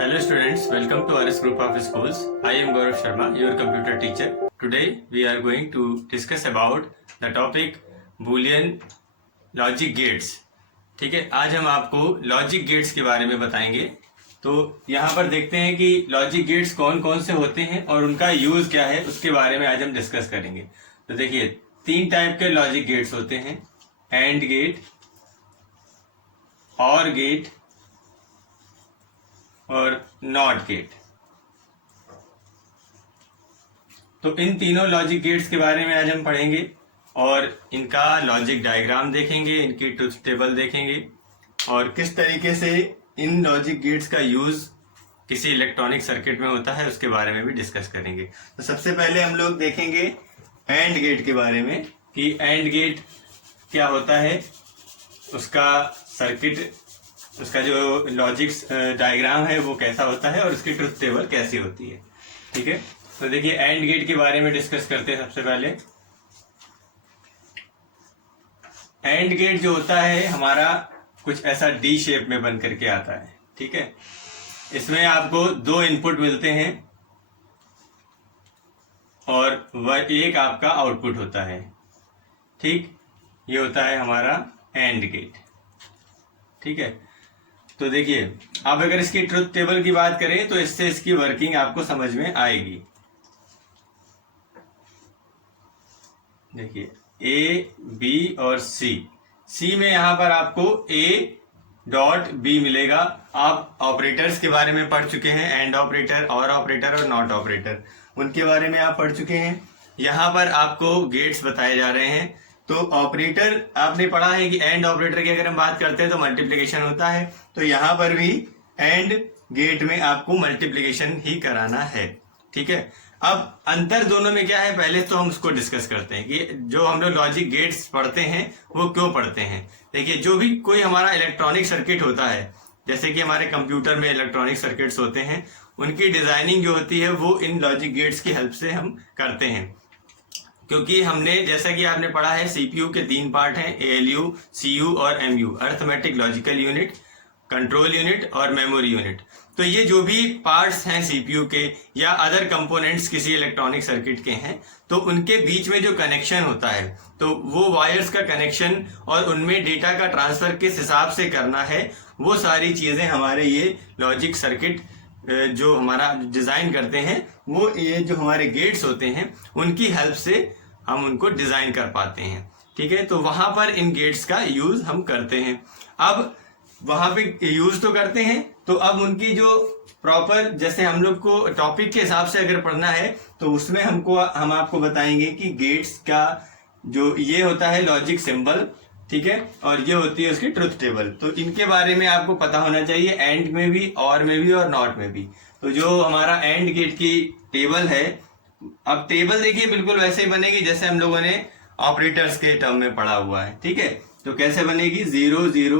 Hello students, welcome to RS Group of Schools. I am Gaurav Sharma, your computer teacher. Today we are going to discuss about the topic Boolean Logic Gates. ठीक है, आज हम आपको logic gates के बारे में बताएंगे। तो यहाँ पर देखते हैं कि लॉजिक गेट्स कौन कौन से होते हैं और उनका यूज क्या है, उसके बारे में आज हम डिस्कस करेंगे। तो देखिए, 3 टाइप के लॉजिक गेट्स होते हैं: एंड गेट, और गेट और नॉट गेट। तो इन तीनों लॉजिक गेट्स के बारे में आज हम पढ़ेंगे और इनका लॉजिक डायग्राम देखेंगे, इनकी ट्रुथ टेबल देखेंगे और किस तरीके से इन लॉजिक गेट्स का यूज किसी इलेक्ट्रॉनिक सर्किट में होता है उसके बारे में भी डिस्कस करेंगे। तो सबसे पहले हम लोग देखेंगे एंड गेट के बारे में कि एंड गेट क्या होता है, उसका सर्किट, उसका जो लॉजिक डायग्राम है वो कैसा होता है और उसकी ट्रुथ टेबल कैसी होती है। ठीक है, तो देखिए एंड गेट के बारे में डिस्कस करते हैं। सबसे पहले एंड गेट जो होता है हमारा कुछ ऐसा डी शेप में बन करके आता है। ठीक है, इसमें आपको 2 इनपुट मिलते हैं और वह एक आपका आउटपुट होता है। ठीक, ये होता है हमारा एंड गेट। ठीक है, तो देखिए अब अगर इसकी ट्रुथ टेबल की बात करें तो इससे इसकी वर्किंग आपको समझ में आएगी। देखिए ए, बी और सी में यहां पर आपको ए डॉट बी मिलेगा। आप ऑपरेटर्स के बारे में पढ़ चुके हैं, एंड ऑपरेटर, और नॉट ऑपरेटर, उनके बारे में आप पढ़ चुके हैं। यहां पर आपको गेट्स बताए जा रहे हैं। तो ऑपरेटर आपने पढ़ा है कि एंड ऑपरेटर की अगर हम बात करते हैं तो मल्टीप्लिकेशन होता है, तो यहां पर भी एंड गेट में आपको मल्टीप्लिकेशन ही कराना है। ठीक है, अब अंतर दोनों में क्या है पहले तो हम उसको डिस्कस करते हैं कि जो हम लोग लॉजिक गेट्स पढ़ते हैं वो क्यों पढ़ते हैं। देखिए, जो भी कोई हमारा इलेक्ट्रॉनिक सर्किट होता है, जैसे कि हमारे कंप्यूटर में इलेक्ट्रॉनिक सर्किट्स होते हैं, उनकी डिजाइनिंग जो होती है वो इन लॉजिक गेट्स की हेल्प से हम करते हैं। क्योंकि हमने, जैसा कि आपने पढ़ा है, सीपीयू के 3 पार्ट हैं: एएलयू, सीयू और MU, arithmetic logical unit, control unit और मेमोरी यूनिट। तो ये जो भी पार्ट्स हैं सीपीयू के या अदर कंपोनेंट्स किसी इलेक्ट्रॉनिक सर्किट के हैं, तो उनके बीच में जो कनेक्शन होता है, तो वो वायर्स का कनेक्शन और उनमें डेटा का ट्रांसफर किस हिसाब से करना है, वो सारी चीजें हमारे ये लॉजिक सर्किट जो हमारा डिजाइन करते हैं, वो ये जो हमारे गेट्स होते हैं उनकी हेल्प से हम उनको डिजाइन कर पाते हैं। ठीक है, तो वहां पर इन गेट्स का यूज हम करते हैं। अब वहां पे यूज तो करते हैं, तो अब उनकी जो प्रॉपर, जैसे हम लोग को टॉपिक के हिसाब से अगर पढ़ना है तो उसमें हम आपको बताएंगे कि गेट्स का जो ये होता है लॉजिक सिंबल, ठीक है, और ये होती है उसकी ट्रुथ टेबल। तो इनके बारे में आपको पता होना चाहिए, एंड में भी, और में भी और नॉट में भी। तो जो हमारा एंड गेट की टेबल है, अब टेबल देखिए बिल्कुल वैसे ही बनेगी जैसे हम लोगों ने ऑपरेटर्स के टर्म में पढ़ा हुआ है। ठीक है, तो कैसे बनेगी? 0 0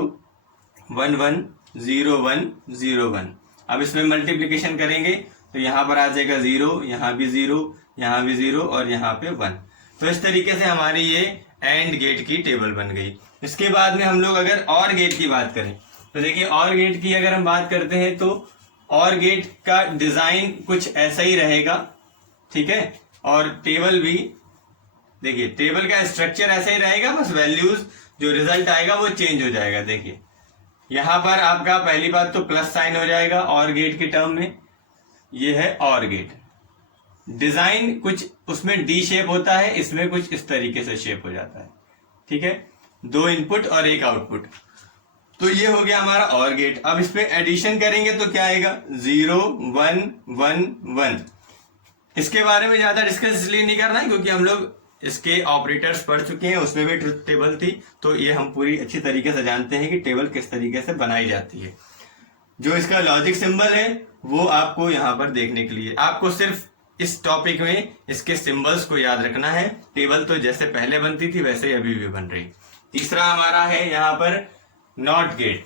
1 1 0 1 0 1। अब इसमें मल्टीप्लीकेशन करेंगे तो यहां पर आ जाएगा 0, यहां भी 0, यहां भी 0 और यहां पे 1। तो इस तरीके से हमारी ये एंड गेट की टेबल बन गई। इसके बाद में हम लोग अगर और गेट की बात करें तो देखिए, और गेट की अगर हम बात करते हैं तो और गेट का डिजाइन कुछ ऐसा ही रहेगा। ठीक है, और टेबल भी देखिए, टेबल का स्ट्रक्चर ऐसा ही रहेगा, बस वैल्यूज जो रिजल्ट आएगा वो चेंज हो जाएगा। देखिए यहां पर आपका पहली बात तो प्लस साइन हो जाएगा और गेट के टर्म में, ये है और गेट। डिजाइन कुछ उसमें डी शेप होता है, इसमें कुछ इस तरीके से शेप हो जाता है। ठीक है, 2 इनपुट और 1 आउटपुट। तो ये हो गया हमारा और गेट। अब इस पे एडिशन करेंगे तो क्या आएगा? 0 1 1 1। इसके बारे में ज्यादा डिस्कस इसलिए नहीं करना है क्योंकि हम लोग इसके ऑपरेटर्स पढ़ चुके हैं, उसमें भी ट्रुथ टेबल थी, तो ये हम पूरी अच्छी तरीके से जानते हैं कि टेबल किस तरीके से बनाई जाती है। जो इसका लॉजिक सिंबल है वो आपको यहाँ पर देखने के लिए, आपको सिर्फ इस टॉपिक में इसके सिंबल्स को याद रखना है। टेबल तो जैसे पहले बनती थी वैसे ही अभी भी बन रही। तीसरा हमारा है यहाँ पर नॉट गेट।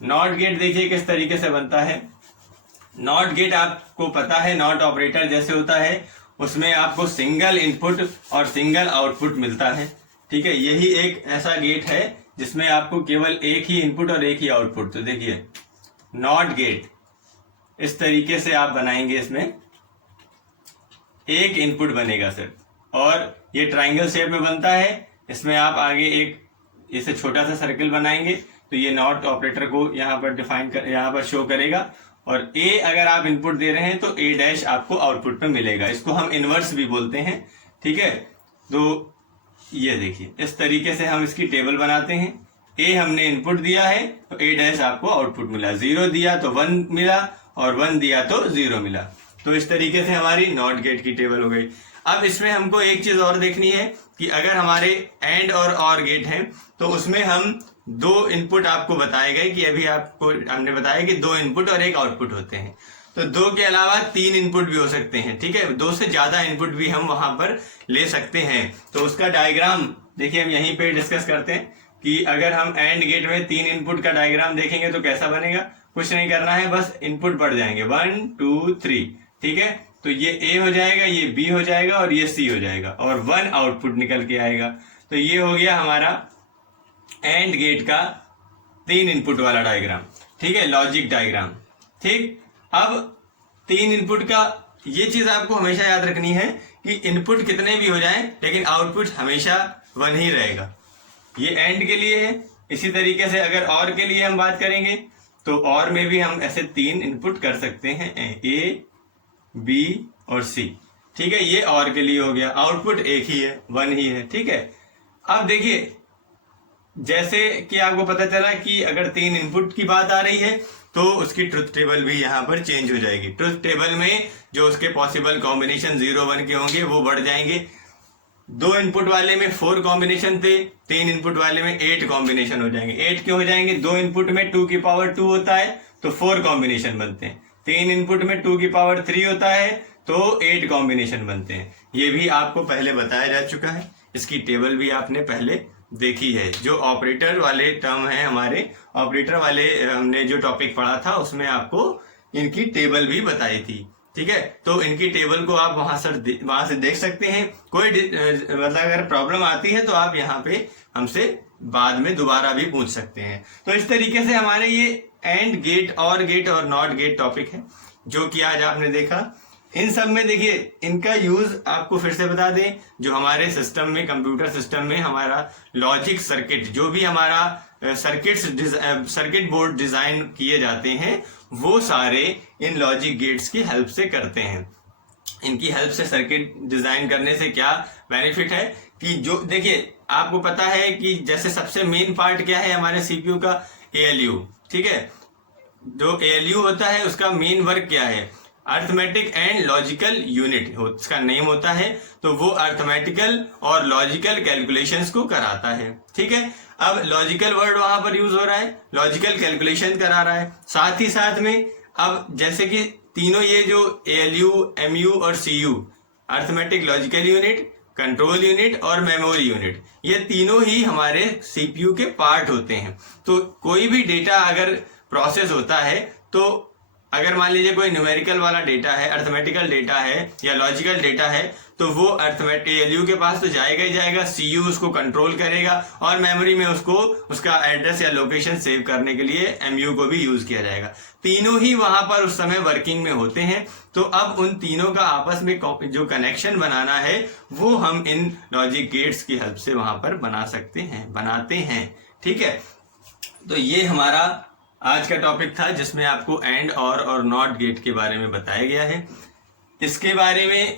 नॉट गेट देखिए किस तरीके से बनता है। नॉट गेट आपको पता है, नॉट ऑपरेटर जैसे होता है, उसमें आपको सिंगल इनपुट और सिंगल आउटपुट मिलता है। ठीक है, यही एक ऐसा गेट है जिसमें आपको केवल एक ही इनपुट और एक ही आउटपुट। तो देखिए नॉट गेट, इस तरीके से आप बनाएंगे, इसमें एक इनपुट बनेगा सिर्फ, और ये ट्राइंगल शेप में बनता है। इसमें आप आगे एक इसे छोटा सा सर्कल बनाएंगे तो ये नॉट ऑपरेटर को यहाँ पर यहाँ पर शो करेगा, और ए अगर आप इनपुट दे रहे हैं तो ए डैश आपको आउटपुट में मिलेगा। इसको हम इनवर्स भी बोलते हैं, ठीक है। तो ये देखिए इस तरीके से हम इसकी टेबल बनाते हैं। ए हमने इनपुट दिया है तो ए डैश आपको आउटपुट मिला, 0 दिया तो 1 मिला, और 1 दिया तो 0 मिला। तो इस तरीके से हमारी नॉट गेट की टेबल हो गई। अब इसमें हमको एक चीज और देखनी है कि अगर हमारे एंड और गेट हैं तो उसमें हम 2 इनपुट आपको बताए गए कि अभी आपको हमने बताया कि 2 इनपुट और 1 आउटपुट होते हैं। तो 2 के अलावा 3 इनपुट भी हो सकते हैं, ठीक है। 2 से ज्यादा इनपुट भी हम वहां पर ले सकते हैं। तो उसका डायग्राम देखिए हम यहीं पे डिस्कस करते हैं कि अगर हम एंड गेट में 3 इनपुट का डायग्राम देखेंगे तो कैसा बनेगा। कुछ नहीं करना है, बस इनपुट बढ़ जाएंगे 1 2 3, ठीक है। तो ये ए हो जाएगा, ये बी हो जाएगा और ये सी हो जाएगा, और 1 आउटपुट निकल के आएगा। तो ये हो गया हमारा एंड गेट का 3 इनपुट वाला डायग्राम, ठीक है, लॉजिक डायग्राम, ठीक। अब 3 इनपुट का ये चीज आपको हमेशा याद रखनी है कि इनपुट कितने भी हो जाएं लेकिन आउटपुट हमेशा 1 ही रहेगा। ये एंड के लिए है। इसी तरीके से अगर और के लिए हम बात करेंगे तो और में भी हम ऐसे 3 इनपुट कर सकते हैं, ए बी और सी, ठीक है। ये और के लिए हो गया, आउटपुट एक ही है, 1 ही है, ठीक है। अब देखिए जैसे कि आपको पता चला कि अगर 3 इनपुट की बात आ रही है तो उसकी ट्रुथ टेबल भी यहां पर चेंज हो जाएगी। ट्रुथ टेबल में जो उसके पॉसिबल कॉम्बिनेशन 0 1 के होंगे वो बढ़ जाएंगे। 2 इनपुट वाले में 4 कॉम्बिनेशन थे, 3 इनपुट वाले में 8 कॉम्बिनेशन हो जाएंगे। 8 क्यों हो जाएंगे? 2 इनपुट में 2 की पावर 2 होता है तो 4 कॉम्बिनेशन बनते हैं। 3 इनपुट में 2 की पावर 3 होता है तो 8 कॉम्बिनेशन बनते हैं। ये भी आपको पहले बताया जा चुका है, इसकी टेबल भी आपने पहले देखी है। जो ऑपरेटर वाले टर्म है, हमारे ऑपरेटर वाले हमने जो टॉपिक पढ़ा था उसमें आपको इनकी टेबल भी बताई थी, ठीक है। तो इनकी टेबल को आप वहां से देख सकते हैं। कोई मतलब अगर प्रॉब्लम आती है तो आप यहाँ पे हमसे बाद में दोबारा भी पूछ सकते हैं। तो इस तरीके से हमारे ये एंड गेट और नॉट गेट टॉपिक है जो कि आज आपने देखा। इन सब में देखिए इनका यूज आपको फिर से बता दें, जो हमारे सिस्टम में, कंप्यूटर सिस्टम में हमारा लॉजिक सर्किट, जो भी हमारा सर्किट बोर्ड डिजाइन किए जाते हैं वो सारे इन लॉजिक गेट्स की हेल्प से करते हैं। इनकी हेल्प से सर्किट डिजाइन करने से क्या बेनिफिट है कि जो देखिए आपको पता है कि जैसे सबसे मेन पार्ट क्या है हमारे सीपीयू का, एएलयू, ठीक है। जो एएलयू होता है उसका मेन वर्क क्या है? अर्थमेटिक एंड लॉजिकल यूनिट उसका नेम होता है। तो वो अर्थमेटिकल और लॉजिकल कैलकुलेशंस को कराता है, ठीक है। अब लॉजिकल वर्ड वहां पर यूज हो रहा है, लॉजिकल कैलकुलेशन करा रहा है। साथ ही साथ में अब जैसे कि तीनों ये जो एएलयू, एमयू और CU, arithmetic logical unit, control unit और मेमोरी यूनिट, ये तीनों ही हमारे सीपीयू के पार्ट होते हैं। तो कोई भी डेटा अगर प्रोसेस होता है तो अगर मान लीजिए कोई न्यूमेरिकल वाला डेटा है, अर्थमेटिकल डेटा है या लॉजिकल डेटा है तो वो अर्थमेटिक एएलयू के पास तो जाएगा ही जाएगा, सीयू उसको कंट्रोल करेगा और मेमोरी में उसको उसका एड्रेस या लोकेशन सेव करने के लिए एमयू को भी यूज किया जाएगा। तीनों ही वहां पर उस समय वर्किंग में होते हैं। तो अब उन तीनों का आपस में जो कनेक्शन बनाना है वो हम इन लॉजिक गेट्स की हेल्प से वहां पर बनाते हैं, ठीक है। तो ये हमारा आज का टॉपिक था जिसमें आपको एंड और नॉट गेट के बारे में बताया गया है। इसके बारे में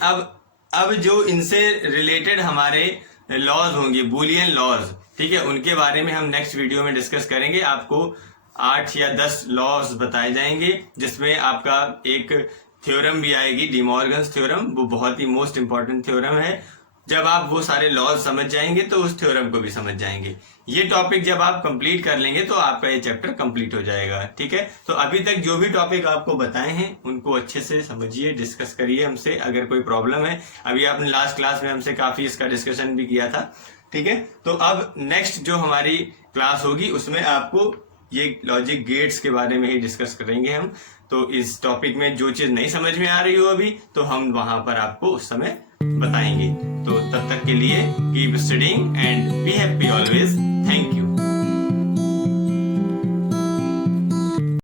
अब जो इनसे रिलेटेड हमारे लॉज होंगे, बुलियन लॉज, ठीक है, उनके बारे में हम नेक्स्ट वीडियो में डिस्कस करेंगे। आपको 8 या 10 लॉज बताए जाएंगे जिसमें आपका एक थ्योरम भी आएगी, डिमॉर्गन्स थ्योरम। वो बहुत ही मोस्ट इंपॉर्टेंट थ्योरम है। जब आप वो सारे लॉज समझ जाएंगे तो उस थ्योरम को भी समझ जाएंगे। ये टॉपिक जब आप कंप्लीट कर लेंगे तो आपका ये चैप्टर कंप्लीट हो जाएगा, ठीक है। तो अभी तक जो भी टॉपिक आपको बताए हैं उनको अच्छे से समझिए, डिस्कस करिए हमसे। अगर कोई प्रॉब्लम है, अभी आपने लास्ट क्लास में हमसे काफी इसका डिस्कशन भी किया था, ठीक है। तो अब नेक्स्ट जो हमारी क्लास होगी उसमें आपको ये लॉजिक गेट्स के बारे में ही डिस्कस करेंगे हम। तो इस टॉपिक में जो चीज नहीं समझ में आ रही हो अभी तो हम वहां पर आपको उस समय बताएंगे। तो तब तक के लिए keep studying and be happy always. Thank you.